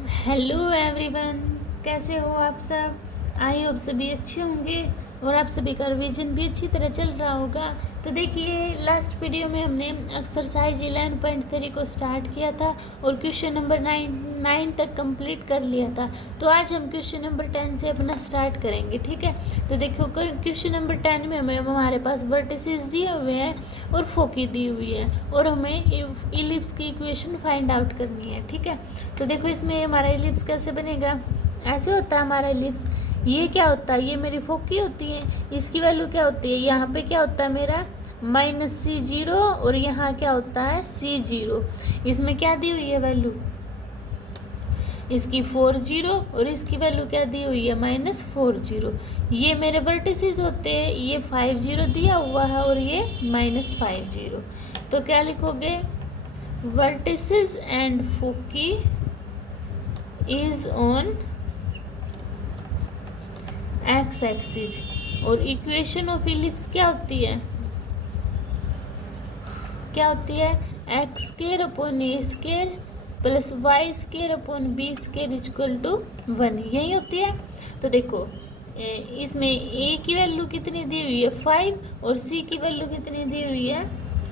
Hello everyone, कैसे हो आप सब। आई होप सभी अच्छे होंगे और आप सभी का रिवीजन भी अच्छी तरह चल रहा होगा। तो देखिए, लास्ट वीडियो में हमने एक्सरसाइज 11.3 को स्टार्ट किया था और क्वेश्चन नंबर 9 तक कंप्लीट कर लिया था। तो आज हम क्वेश्चन नंबर 10 से अपना स्टार्ट करेंगे, ठीक है। तो देखो, क्वेश्चन नंबर 10 में हमारे पास वर्टिसेस दिए हुए हैं और फोकी दी हुई है और हमें इलिप्स की इक्वेशन फाइंड आउट करनी है, ठीक है। तो देखो, इसमें हमारा इलिप्स कैसे बनेगा। ऐसे होता है हमारा इलिप्स। ये क्या होता है, ये मेरी फोकी होती है। इसकी वैल्यू क्या होती है, यहाँ पे क्या होता है मेरा -c0 और यहाँ क्या होता है c0। इसमें क्या दी हुई है वैल्यू, इसकी 40 और इसकी वैल्यू क्या दी हुई है -40। ये मेरे वर्टिसेस होते हैं, ये 50 दिया हुआ है और ये -50। तो क्या लिखोगे, vertices and foci is on x axis. और इक्वेशन ऑफ इलिप्स क्या होती है, क्या होती है, x square upon a square plus y square upon b square equal to 1, यही होती है। तो देखो, इसमें ए की वैल्यू कितनी दी हुई है 5 और सी की वैल्यू कितनी दी हुई है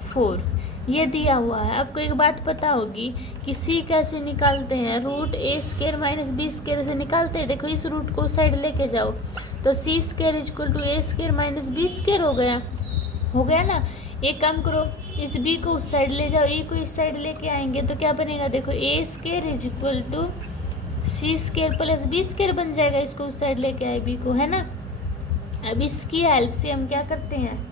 4, ये दिया हुआ है। आपको एक बात पता होगी कि सी कैसे निकालते हैं, root A square minus B square से निकालते हैं। देखो, इस रूट को उस साइड लेके जाओ तो C square equal to A square minus B square हो गया ना। एक काम करो, इस बी को उस साइड ले जाओ, ए को इस साइड लेके आएंगे तो क्या बनेगा, देखो A square is equal to C square plus B square बन जाएगा। इसको उस साइड लेके आए बी को, है ना। अब इसकी हेल्प से हम क्या करते हैं,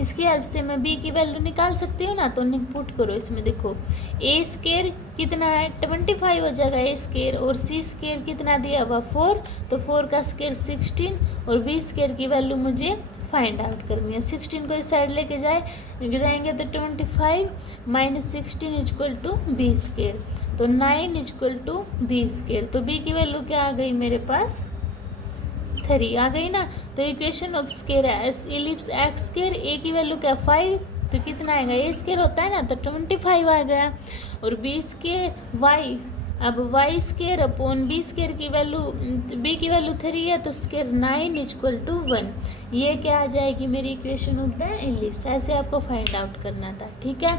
इसकी हेल्प से मैं बी की वैल्यू निकाल सकती हूँ ना। तो पुट करो इसमें, देखो ए स्केयर कितना है 25 हो जाएगा ए स्केयर, और सी स्केयर कितना दिया हुआ 4, तो 4 का स्केयर 16 और बी स्केयर की वैल्यू मुझे फाइंड आउट करनी है। 16 को इस साइड लेके जाएंगे तो 25 minus 16 equal to B square, तो 9 इक्वल टू बी स्केयर। तो बी की वैल्यू क्या आ गई मेरे पास 3 आ गई ना। तो equation of square ellipse x square, A की वैल्यू क्या 5, तो कितना आएगा ए स्केयर होता है ना, तो 25 आ गया। और बी स्केयर वाई, अब y square upon b square की वैल्यू, बी की वैल्यू 3 है तो स्केयर 9 इक्वल टू 1, ये क्या आ जाएगी मेरी इक्वेशन ऑफ द इलिप्स। ऐसे आपको फाइंड आउट करना था, ठीक है,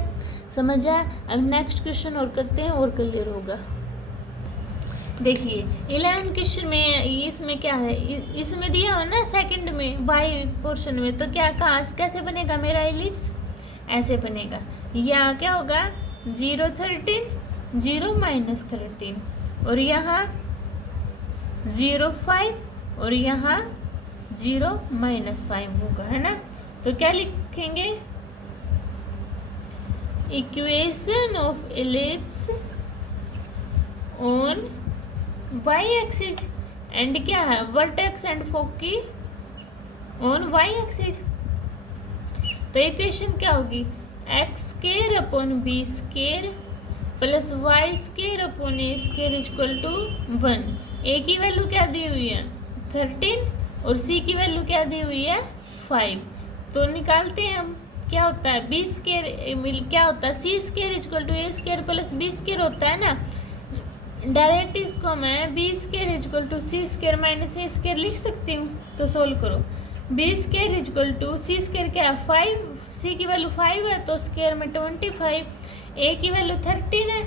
समझ आया। अब नेक्स्ट क्वेश्चन और करते हैं और क्लियर होगा। देखिए 11 क्वेश्चन में इसमें क्या है, इसमें दिया हो ना सेकंड में वाई पोर्शन में, तो क्या कहाँ कैसे बनेगा मेरा इलिप्स, ऐसे बनेगा। यहाँ क्या होगा 0 13 0 -13 और यहाँ 0 5 और यहाँ 0 -5 होगा, है ना। तो क्या लिखेंगे, equation of ellipse on y axis and क्या है vertex and foci on y axis. तो इक्वेशन क्या होगी, x square upon b square plus y square upon a square equal to 1। A की वैल्यू क्या दी हुई है 13 और सी की वैल्यू क्या दी हुई है 5। तो निकालते हैं हम, क्या होता है बी स्केयर, क्या होता है C square equal to A square plus B square होता है ना। डायरेक्ट इसको मैं B square equal to C square minus A square लिख सकती हूँ। तो सोल्व करो, B square equal to C square क्या है 5, सी की वैल्यू 5 है तो स्केयर में 25, ए की वैल्यू 13 है,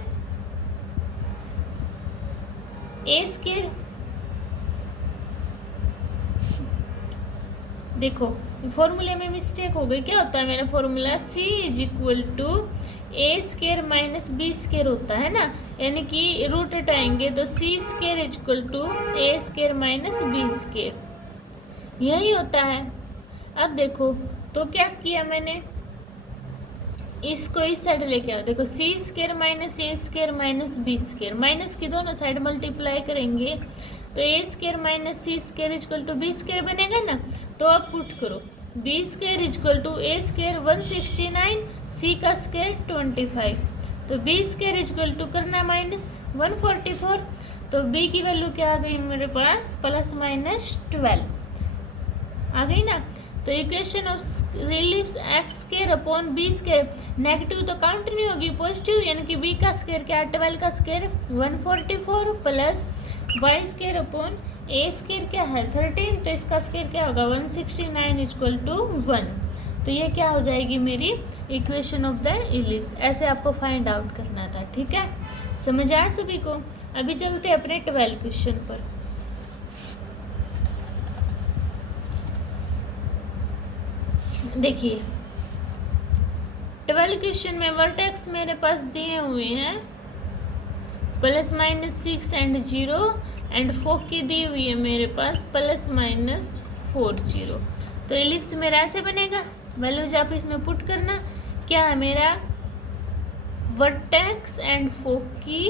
ए स्केयर देखो फॉर्मूले में मिस्टेक हो गई। क्या होता है मेरा formula, C is equal to A square minus B square होता है ना, यानी कि रूट हटाएंगे तो C square equal to A square minus B square, यही होता है। अब देखो, तो क्या किया मैंने, इसको इस साइड लेके आओ, देखो C square minus A square minus B square, minus की दोनों साइड मल्टीप्लाई करेंगे तो A square minus C square equal to B square बनेगा ना। तो अब पुट करो, B square equal to A square 169, C का स्केयर 25, तो बी स्केयर इक्वल टू करना -144, तो बी की वैल्यू क्या आ गई मेरे पास +-12 आ गई ना। तो equation of ellipse x square upon b square, negative तो काउंट नहीं होगी, पॉजिटिव, यानी कि बी का स्क्वायर क्या है, 12 का square 144 plus Y square upon ए स्क्वायर क्या है 13, तो इसका स्क्वायर क्या होगा 169 इक्वल टू 1। तो ये क्या हो जाएगी मेरी इक्वेशन ऑफ द इलिप्स। ऐसे आपको फाइंड आउट करना था, ठीक है, समझ आया सभी को। अभी चलते हैं अपने 12 क्वेश्चन पर। देखिए 12 क्वेश्चन में वर्टेक्स मेरे पास दिए हुए हैं ±6 एंड 0 एंड फोक की दी हुई है मेरे पास ±40। तो एलिप्स मेरा ऐसे बनेगा, वैल्यूज आप इसमें पुट करना। क्या है मेरा, वर्टेक्स एंड फोक की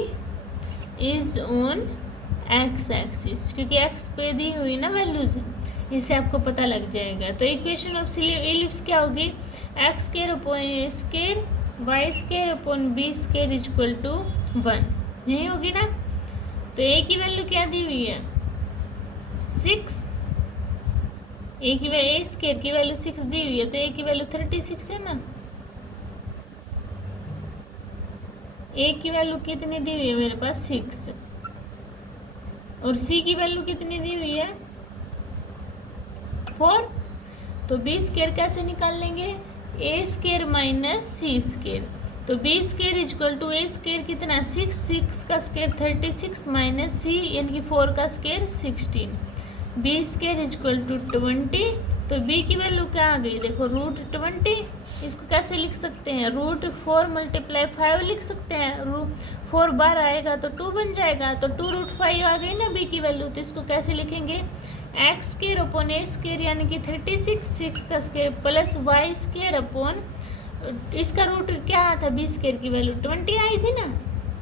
इज ऑन एक्स एक्सिस, क्योंकि एक्स पे दी हुई ना वैल्यूज, इससे आपको पता लग जाएगा। तो इक्वेशन ऑफ एलिप्स क्या होगी, x square upon A square y square upon b square equal to 1, यही होगी ना। तो ए की वैल्यू क्या दी हुई है 6, ए की वैल्यू ए स्क्वायर की वैल्यू 6 दी हुई है, तो ए की वैल्यू 36 है ना। ए की वैल्यू कितनी दी हुई है मेरे पास 6, और सी की वैल्यू कितनी दी हुई है 4। तो बी स्क्वायर कैसे निकाल लेंगे, a square minus c square. तो b square equal to a square कितना 6, 6 का स्क्वायर 36 माइनस सी यानी कि 4 का square 16, b square equal to 20। तो बी की वैल्यू क्या आ गई देखो √20। इसको कैसे लिख सकते हैं, √4 × 5 लिख सकते हैं, 4 बार आएगा तो 2 बन जाएगा, तो 2√5 आ गई ना बी की वैल्यू। तो इसको कैसे लिखेंगे, एक्स स्क्वायर अपॉन ए स्क्वायर यानी कि 36, 6 का square plus Y square upon, इसका रूट क्या आया था बी स्क्वायर की वैल्यू 20 आई थी ना,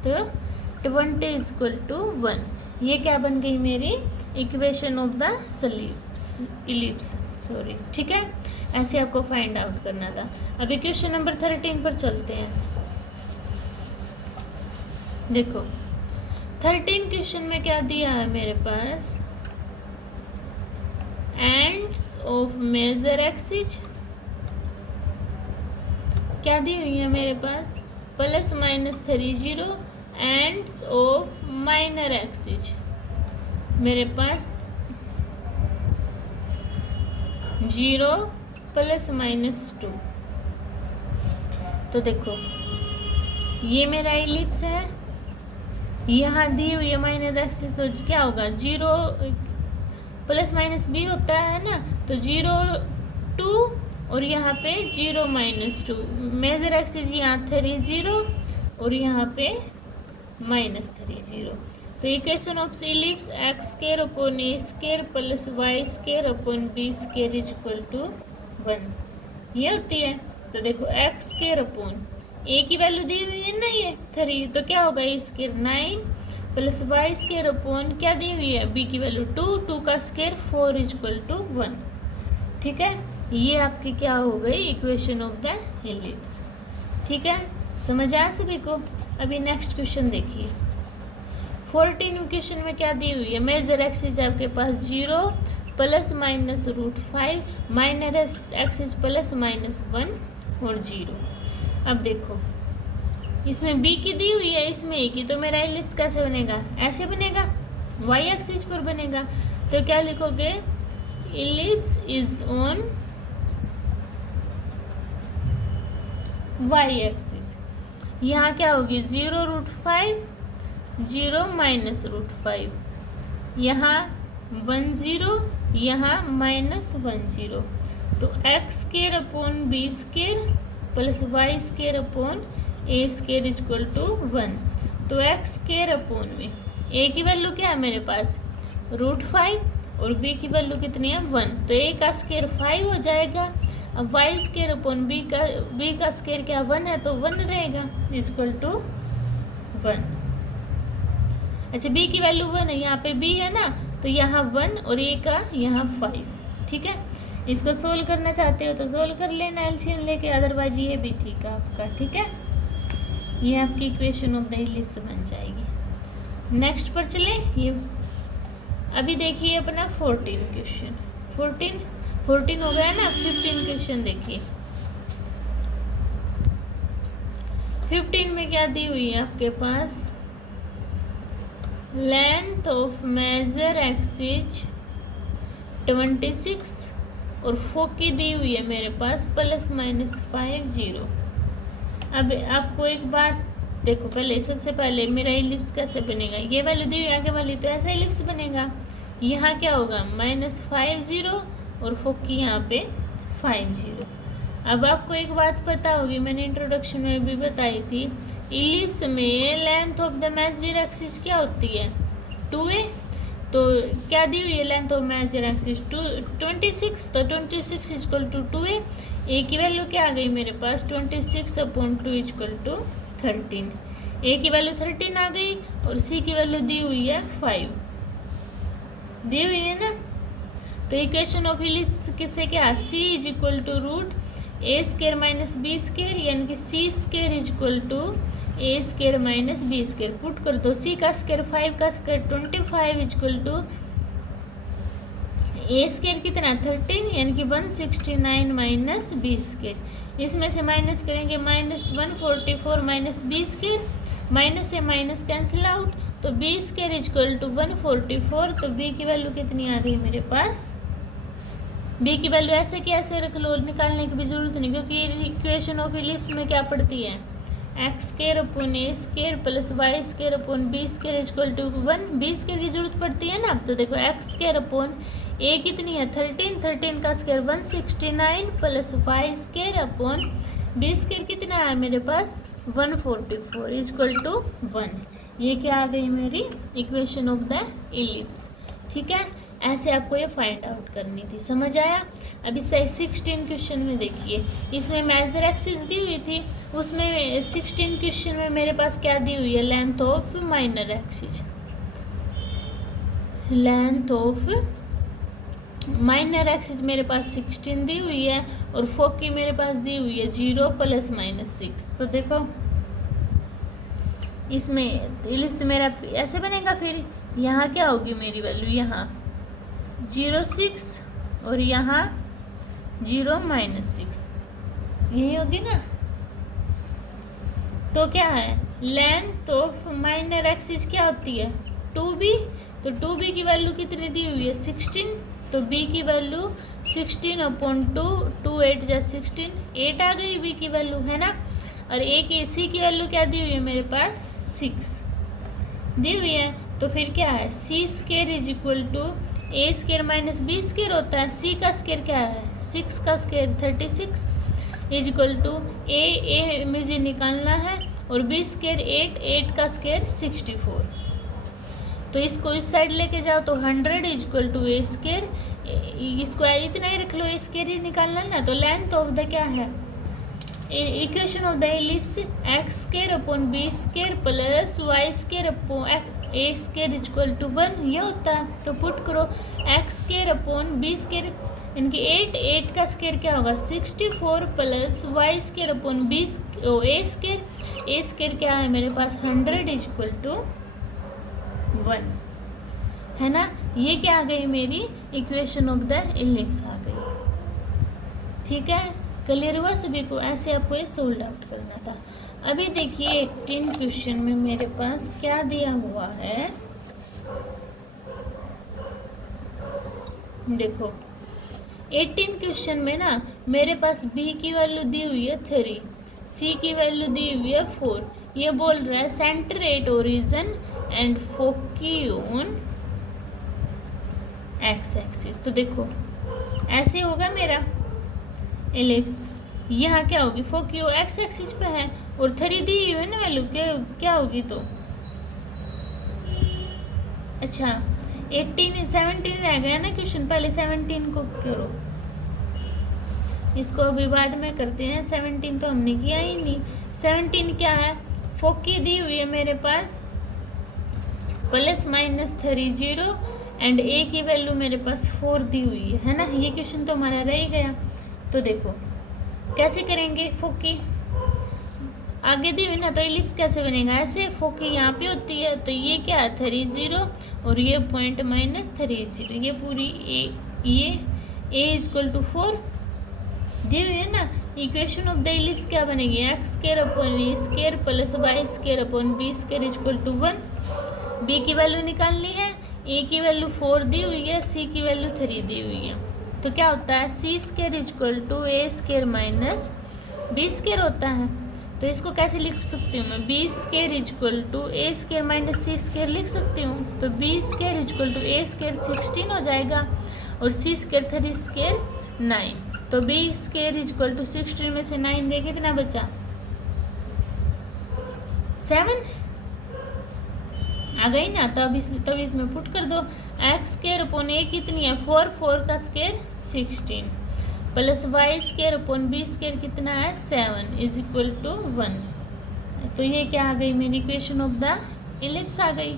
तो 20 = 1। ये क्या बन गई मेरी equation of the ellipse, sorry, ठीक है। ऐसे आपको फाइंड आउट करना था। अब इक्वेशन नंबर 13 पर चलते हैं। देखो 13 क्वेश्चन में क्या दिया है मेरे पास, एंड्स ऑफ मेजर एक्सिस क्या दी हुई है मेरे पास ±30, एंड्स ऑफ माइनर एक्सिस मेरे पास 0 ±2। तो देखो ये मेरा इलिप्स है, यहाँ दी हुई है माइनर एक्सिस, तो क्या होगा 0 ± b होता है ना, तो 0 2 और यहाँ पे 0 -2, मेजर एक्सिस यहाँ 30 और यहाँ पे -30। तो equation of ellipse x square upon A square plus Y square upon b square equal to 1 ये होती है। तो देखो एक्स स्क्वायर अपॉन ए की वैल्यू दी हुई है ना ये 3, तो क्या होगा A square 9 plus Y square upon क्या दी हुई है बी की वैल्यू 2, 2 का स्क्वायर 4 इक्वल टू 1, ठीक है। ये आपकी क्या हो गई इक्वेशन ऑफ द इलिप्स, ठीक है, समझ आया सभी को। अभी नेक्स्ट क्वेश्चन देखिए 14 क्वेश्चन में क्या दी हुई है, मेजर एक्सिस आपके पास 0 ±√5, माइनर एक्सिस ±1 और 0। अब देखो इसमें बी की दी हुई है, इसमें ए की, तो मेरा इलिप्स कैसे बनेगा, ऐसे बनेगा, वाई एक्सिस पर बनेगा। तो क्या लिखोगे, ellipse is on y axis. यहाँ क्या होगी 0√5, 0 -√5, यहाँ 1 0, यहाँ -1 0। तो x square upon b square plus Y square upon A square equal to 1। तो एक्स स्क्वायर अपॉन में ए की वैल्यू क्या है मेरे पास √5 और बी की वैल्यू कितनी है 1, तो ए का स्क्वायर 5 हो जाएगा। अब वाई स्क्वायर अपॉन बी का स्क्वायर क्या 1 है, तो 1 रहेगा इक्वल टू 1। अच्छा बी की वैल्यू 1 है, यहाँ पे बी है ना, तो यहाँ 1 और ए का यहाँ 5, ठीक है। इसको सोल्व करना चाहते हो तो सोल्व कर लेना एलसीएम लेके, अदरवाइज ये भी ठीक है आपका, ठीक है। ये आपकी इक्वेशन ऑफ द इलिप्स बन जाएगी। नेक्स्ट पर चले, ये अभी देखिए अपना 14 क्वेश्चन। 14 हो गया ना। 15 क्वेश्चन देखिए। 15 में क्या दी हुई है आपके पास, लेंथ ऑफ मेजर एक्सिस 26 और फोकी दी हुई है मेरे पास ±50। अब आपको एक बात देखो, पहले सबसे पहले मेरा इलिप्स कैसे बनेगा, ये वैल्यू दी हुई आगे वाली तो ऐसा इलिप्स बनेगा। यहाँ क्या होगा -50 और फोकी यहाँ पे 50। अब आपको एक बात पता होगी, मैंने इंट्रोडक्शन में भी बताई थी, इलिप्स में length of the major axis क्या होती है 2a। तो क्या दी हुई है लेंथ ऑफ मेजर एक्सिस 26, तो 26 इक्वल टू 2a। ए की वैल्यू क्या आ गई मेरे पास 26/2 इक्वल टू 13। ए की वैल्यू 13 आ गई और सी की वैल्यू दी हुई है 5 दी हुई है ना। तो इक्वेशन ऑफ इलिप्स किसे क्या, C is equal to root A square minus B square, यानी कि C square is equal to A square minus B square. Put कर दो, सी का स्केयर 5 का square 25 is equal to A square कितना 13, यानी कि 169 माइनस बी स्केयर। इसमें से माइनस करेंगे -144 माइनस बी स्केयर, माइनस से माइनस कैंसिल आउट, तो b square is equal to 144। तो बी की वैल्यू कितनी आ गई मेरे पास, बी की वैल्यू ऐसे कि ऐसे रख लो, निकालने की भी जरूरत नहीं, क्योंकि इक्वेशन ऑफ इलिप्स में क्या पड़ती है, x square upon a square plus y square upon b square equal to 1। B square की जरूरत पड़ती है ना। तो देखो एक्स स्केयर अपॉन ए कितनी है 13 का square 169 plus y square upon b square कितना है मेरे पास 144 इक्वल टू 1। ये क्या आ गई मेरी इक्वेशन ऑफ द इलिप्स। ठीक है, ऐसे आपको ये फाइंड आउट करनी थी, समझ आया। अभी 16 क्वेश्चन में देखिए, इसमें मेजर एक्सिस दी हुई थी, उसमें 16 क्वेश्चन में मेरे पास क्या दी हुई है, length of minor axis. Length of minor axis मेरे पास 16 दी हुई है और फोकी मेरे पास दी हुई है 0 ± 6। तो देखो इसमें इलिप्स मेरा ऐसे बनेगा, फिर यहाँ क्या होगी मेरी वैल्यू, यहाँ 0.6 और यहाँ 0 - 6, यही होगी ना। तो क्या है, लेंथ ऑफ माइनर एक्सिस क्या होती है 2b। तो 2b की वैल्यू कितनी दी हुई है 16, तो b की वैल्यू 16/2, 2 8 जा 16, 8 आ गई b की वैल्यू, है ना। और a की c की वैल्यू क्या दी हुई है मेरे पास 6 दी हुई है। तो फिर क्या है, C square is equal to A square minus B square होता है। सी का स्केयर क्या है 6 का square 36 is equal to A मुझे निकालना है और बी स्केयर 8 का स्केयर 64। तो इसको इस साइड लेके जाओ तो 100 is equal to A square, इसको इतना ही रख लो, ए स्केयर ही निकालना ना। तो लेंथ ऑफ द क्या है, equation of the ellipse x square upon b square plus y square upon a square is equal to 1, ये होता है। तो पुट करो x square upon b square, यानी कि 8 का स्केयर क्या होगा 64 plus y square upon b a square क्या है मेरे पास 100 इज इक्वल टू 1, है ना। ये क्या आ गई मेरी इक्वेशन ऑफ द इलिप्स आ गई। ठीक है, क्लियर हुआ सभी को। ऐसे आपको ये सोल्व आउट करना था। अभी देखिए 18 क्वेश्चन में मेरे पास क्या दिया हुआ है, देखो 18 क्वेश्चन में ना मेरे पास b की वैल्यू दी हुई है 3, c की वैल्यू दी हुई है 4। ये बोल रहा है centre at origin and foci on x axis. तो देखो ऐसे होगा मेरा एलिप्स, यहाँ क्या होगी फोकी एक्स एक्सिस पे है और 3 दी हुई है ना वैल्यू, क्या होगी तो अच्छा 17 रह गया ना क्वेश्चन, पहले 17 को करो, इसको अभी बाद में करते हैं। 17 तो हमने किया ही नहीं। 17 क्या है, फोकी दी हुई है मेरे पास ±30 एंड ए की वैल्यू मेरे पास 4 दी हुई है ना। ये क्वेश्चन तो हमारा रह गया। तो देखो कैसे करेंगे, फोकी आगे दी हुई ना, तो इलिप्स कैसे बनेगा, ऐसे फोकी यहाँ पे होती है, तो ये क्या है 30 और ये पॉइंट -30, ये पूरी ये ए इजक्वल टू 4 दी हुई है ना। इक्वेशन ऑफ द इलिप्स क्या बनेगी, x square upon A square plus Y square upon b square equal to 1। B की वैल्यू निकालनी है, ए की वैल्यू 4 दी हुई है, सी की वैल्यू 3 दी हुई है। तो क्या होता है, c square equal to a square minus b square होता है। तो इसको कैसे लिख सकती हूँ मैं, b square equal to a square minus c square लिख सकती हूँ। तो b square equal to a square 16 हो जाएगा और सी स्क्वायर 3 स्क्वायर 9। तो बी स्क्वायर इजक्वल टू 16 में से 9 दे कितना बचा, 7 आ गई ना। तब इसमें पुट कर दो, एक्स स्क्वायर अपॉन ए कितनी है 4, 4 का square 16 plus Y square upon b square कितना है 7 इज इक्वल टू 1। तो ये क्या आ गई मेरी इक्वेशन ऑफ द इलिप्स आ गई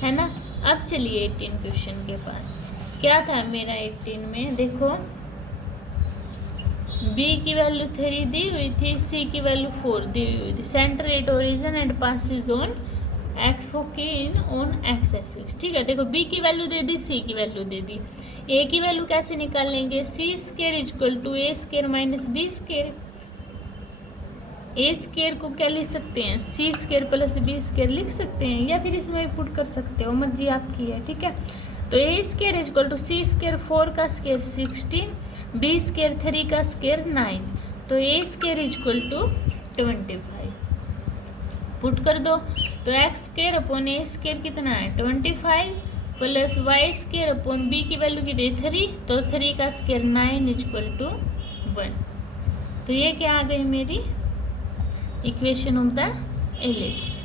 है ना। अब चलिए 18 क्वेश्चन के पास। क्या था मेरा 18 में, देखो बी की वैल्यू 3 दी हुई थी, सी की वैल्यू 4 दी हुई थी। Centre at origin and passes on x फोकिन ऑन एक्स एक्सिस। ठीक है, देखो बी की वैल्यू दे दी, सी की वैल्यू दे दी। ए की वैल्यू कैसे निकालेंगे, c square equal to a square minus b square. A square को क्या लिख सकते हैं, c square plus b square लिख सकते हैं, या फिर इसमें भी पुट कर सकते हो, मर्जी आपकी है। ठीक है, तो a square equal to c square 4 का स्क्वायर 16, बी स्क्वायर 3 का स्क्वायर 9। तो a square equal to 25 put कर दो। तो एक्स स्क्वायर अपॉन ए स्क्वायर कितना है 25 plus Y square upon b की वैल्यू कितनी 3, तो 3 का स्क्वायर 9 इजक्वल टू 1। तो ये क्या आ गई मेरी इक्वेशन ऑफ द एलिप्स।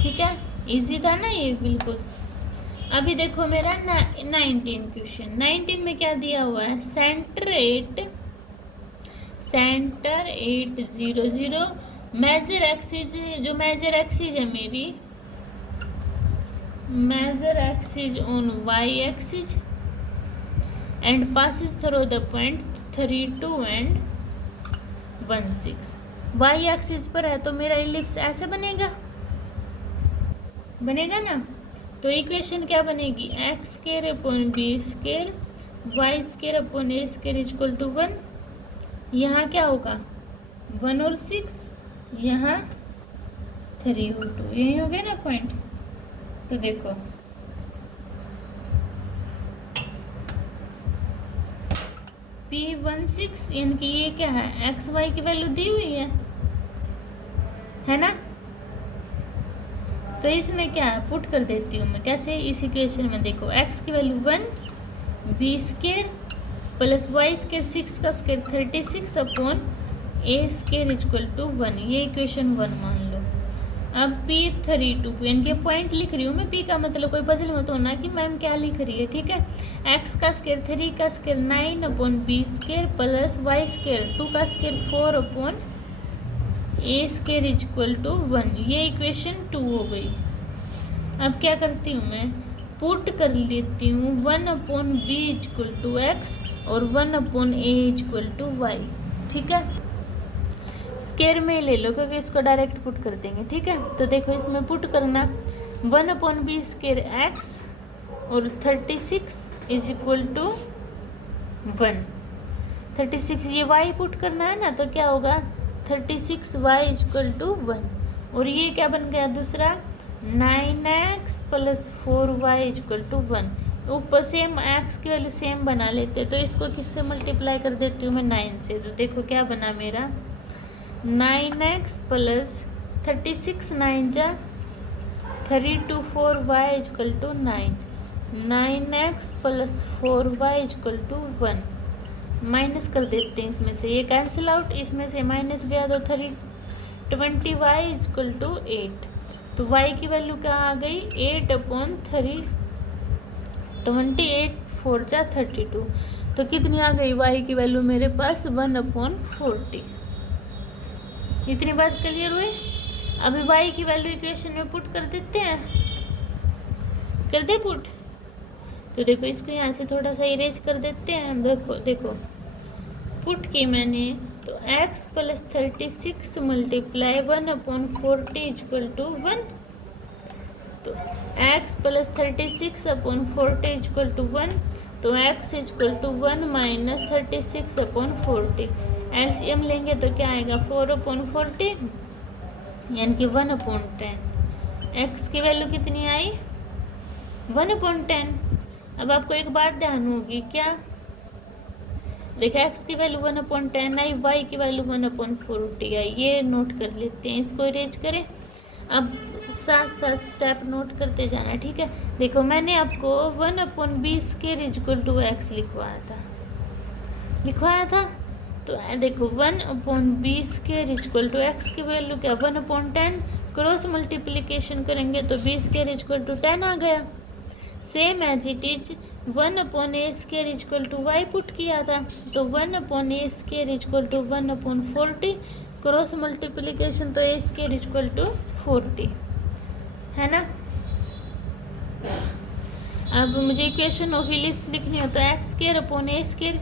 ठीक है, इजी था ना ये बिल्कुल। अभी देखो मेरा 19 क्वेश्चन। 19 में क्या दिया हुआ है, सेंटर 8 0 0 मेजर एक्सिस, जो मेजर एक्सिस है मेरी, major axis on y axis and passes through the point 3 2 and 1 6। Y axis पर है तो मेरा इलिप्स ऐसे बनेगा ना। तो इक्वेशन क्या बनेगी, x square upon b square y square upon A square equal to 1। यहाँ क्या होगा 1 और 6, यहाँ 3 और 2, यही हो गया ना पॉइंट। तो देखो P16 यानी कि ये क्या है, एक्स वाई की वैल्यू दी हुई है ना। तो इसमें क्या है, पुट कर देती हूँ मैं कैसे, इस इक्वेशन में देखो एक्स की value 1, b square plus Y square 6 का square 36 upon A square equal to 1। ये इक्वेशन 1 मान लो। अब P32 यानी कि पॉइंट लिख रही हूँ मैं, P का मतलब कोई पजल मत होना कि मैम क्या लिख रही है। ठीक है, एक्स का स्क्वायर 3 का square 9 upon b square plus Y square 2 का square 4 upon A square equal to 1। ये इक्वेशन 2 हो गई। अब क्या करती हूँ मैं, पुट कर लेती हूँ 1 upon b equal to x और 1 upon a equal to y. ठीक है, स्क्वायर में ले लो क्योंकि इसको डायरेक्ट पुट कर देंगे। ठीक है, तो देखो इसमें पुट करना 1 अपॉन बी स्क्वायर एक्स और 36 इज इक्वल टू 1। 36 ये वाई पुट करना है ना, तो क्या होगा 36 वाई इजक्वल टू 1। और ये क्या बन गया दूसरा 9x plus 4y equal to 1। ऊपर सेम एक्स की वैल्यू सेम बना लेते, तो इसको किससे मल्टीप्लाई कर देती हूँ मैं 9 से। तो देखो क्या बना मेरा 9x प्लस 36 9 जा 324y equal to 9, 9x plus 4y equal to 1। Minus कर देते हैं इसमें से, ये कैंसिल आउट, इसमें से माइनस गया तो 320y इजक्वल टू 8। तो y की वैल्यू क्या आ गई 8 अपॉन 3, 28 4 जा 32। तो कितनी आ गई y की वैल्यू मेरे पास 1 अपॉन 40। इतनी बात क्लियर हुई। अभी y की वैल्यू इक्वेशन में पुट कर देते हैं, कर दे पुट। तो देखो इसको यहाँ से थोड़ा सा इरेज कर देते हैं। देखो पुट की मैंने, तो x plus 36 multiply 1 upon 40 equal to 1। तो x plus 36 upon 40 equal to 1 तो x equal to 1 minus 36/40। LCM लेंगे तो क्या आएगा 4/40 यानी कि 1/10। x की वैल्यू कितनी आई 1/10। अब आपको एक बात ध्यान होगी क्या, देखिए x की वैल्यू 1/10 आई, y की वैल्यू 1/40 आई, ये नोट कर लेते हैं, इसको इरेज करें। अब साथ साथ स्टेप नोट करते जाना, ठीक है। देखो मैंने आपको 1/b² इक्वल टू x लिखवाया था। तो देखो 1/b² इक्वल टू x की वैल्यू क्या 1/10, क्रॉस मल्टीप्लिकेशन करेंगे तो b² इक्वल टू 10 आ गया। Same as it is 1/a² equal to y put किया था, तो 1/a² equal to 1/40, cross multiplication तो a² इक्वल टू 40 है ना। अब मुझे इक्वेशन ऑफ इलिप्स लिखनी हो तो x²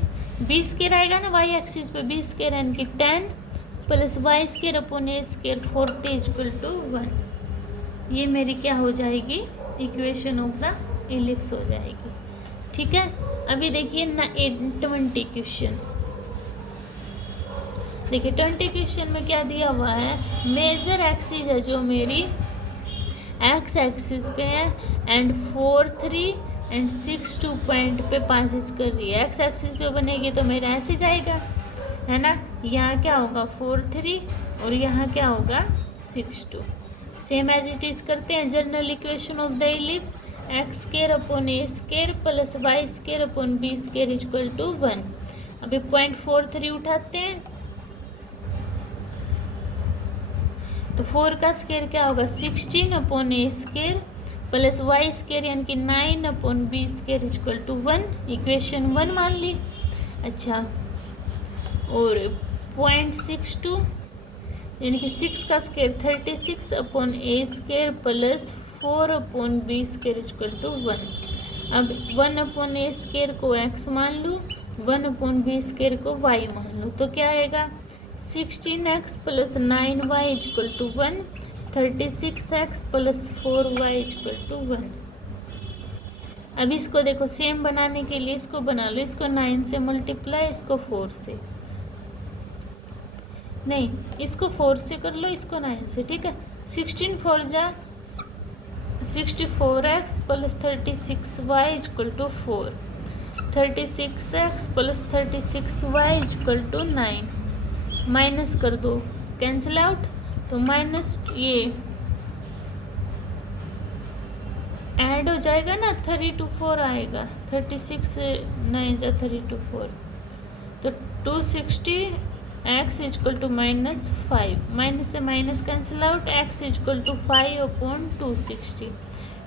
b² आएगा ना y एक्सिस पे, b² यानी कि 10 plus y² upon a² 40 equal to 1। ये मेरी क्या हो जाएगी इक्वेशन ऑफ द इलिप्स हो जाएगी, ठीक है। अभी देखिए ना 20 क्वेश्चन, देखिए 20 क्वेश्चन में क्या दिया हुआ है, मेजर एक्सिस है जो मेरी x एक्सिस पे है एंड 4 3 एंड 6 2 पॉइंट पे पासिस कर रही है। x एक्सिस पे बनेगी तो मेरा ऐसे जाएगा है ना, यहाँ क्या होगा 4 3 और यहाँ क्या होगा 6 2। सेम एज इट इज करते हैं general equation of the ellipse, x² upon a² plus y² upon b² equal to 1। अभी 0.43 उठाते हैं तो 4 का स्क्वायर क्या होगा 16 अपॉन a² प्लस y² यानी कि 9 upon b² equal to 1, equation 1 मान ली। अच्छा और 0.62 यानी कि 6 का square 36 upon a² plus 4 upon b² equal to 1। अब 1 अपॉन a² को x मान लूँ, 1 अपॉन b² को y मान लूँ, तो क्या आएगा 16x plus 9y equal to 1, 36x plus 4y equal to 1। अब इसको देखो सेम बनाने के लिए इसको बना लो, इसको 9 से मल्टीप्लाई, इसको 4 से नहीं, इसको 4 से कर लो, इसको 9 से, ठीक है। 16 4 जा 64x plus 36y equal to 4, 36x plus 36y equal to 9, minus कर दो कैंसिल आउट, तो माइनस ये ऐड हो जाएगा ना 3 to 4 आएगा, 36 9 जा 3 to 4, तो 260x इक्वल टू -5, माइनस से minus cancel out, x equal to 5 upon 260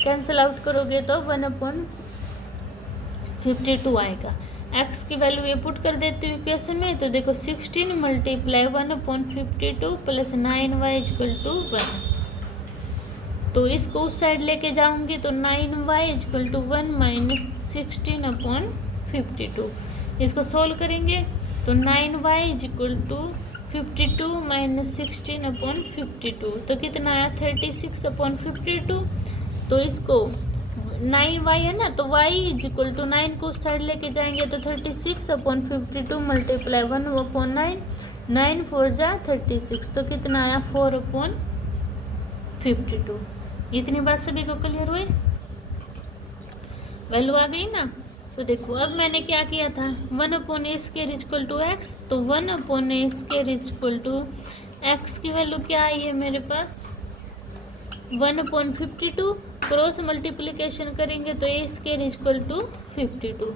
cancel out करोगे तो 1/52 आएगा। x की वैल्यू ये पुट कर देती हूँ इक्वेशन में, तो देखो 16 multiply 1/52 plus 9y equal to 1, तो इसको उस साइड लेके जाऊंगी तो 9y इक्वल टू 1 माइनस 16/52। इसको सोल्व करेंगे तो 9y इक्वल टू 52 माइनस 16/52, तो कितना आया 36/52। तो इसको 9y है ना, तो y इक्वल टू 9 को उस साइड लेके जाएंगे तो 36/52 मल्टीप्लाई 1/9, 9 4 जा 36, तो कितना आया 4/52। इतनी बात सभी को क्लियर हुई, वैल्यू आ गई ना। तो देखो अब मैंने क्या किया था 1/a² इक्वल टू x, तो 1/a² इक्वल टू x की वैल्यू क्या आई है मेरे पास 1/52, क्रॉस मल्टीप्लिकेशन करेंगे तो a² इक्वल टू 52।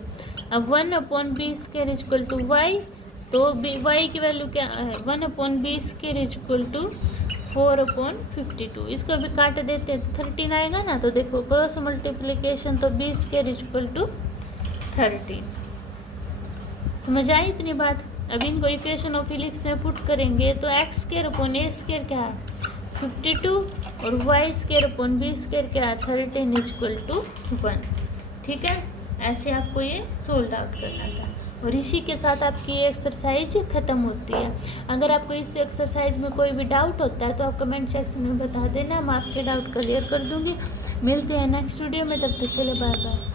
अब 1/b² इक्वल टू y, तो y की वैल्यू क्या है 1/b² इक्वल टू 4/52। इसको भी काट देते हैं तो 13 आएगा ना, तो देखो क्रॉस मल्टीप्लिकेशन तो b² इक्वल टू 13। समझ आई इतनी बात। अब इनको इक्वेशन ऑफ इलिप्स में पुट करेंगे तो x² अपॉन a² क्या है 52 और y² अपॉन b² क्या है 13 इक्वल टू 1, ठीक है। ऐसे आपको ये सोल्व आउट करना था और इसी के साथ आपकी ये एक्सरसाइज खत्म होती है। अगर आपको इस एक्सरसाइज में कोई भी डाउट होता है तो आप कमेंट सेक्शन में बता देना, मैं आपके डाउट क्लियर कर दूँगी। मिलते हैं नेक्स्ट वीडियो में, तब तक के लिए बाय बाय।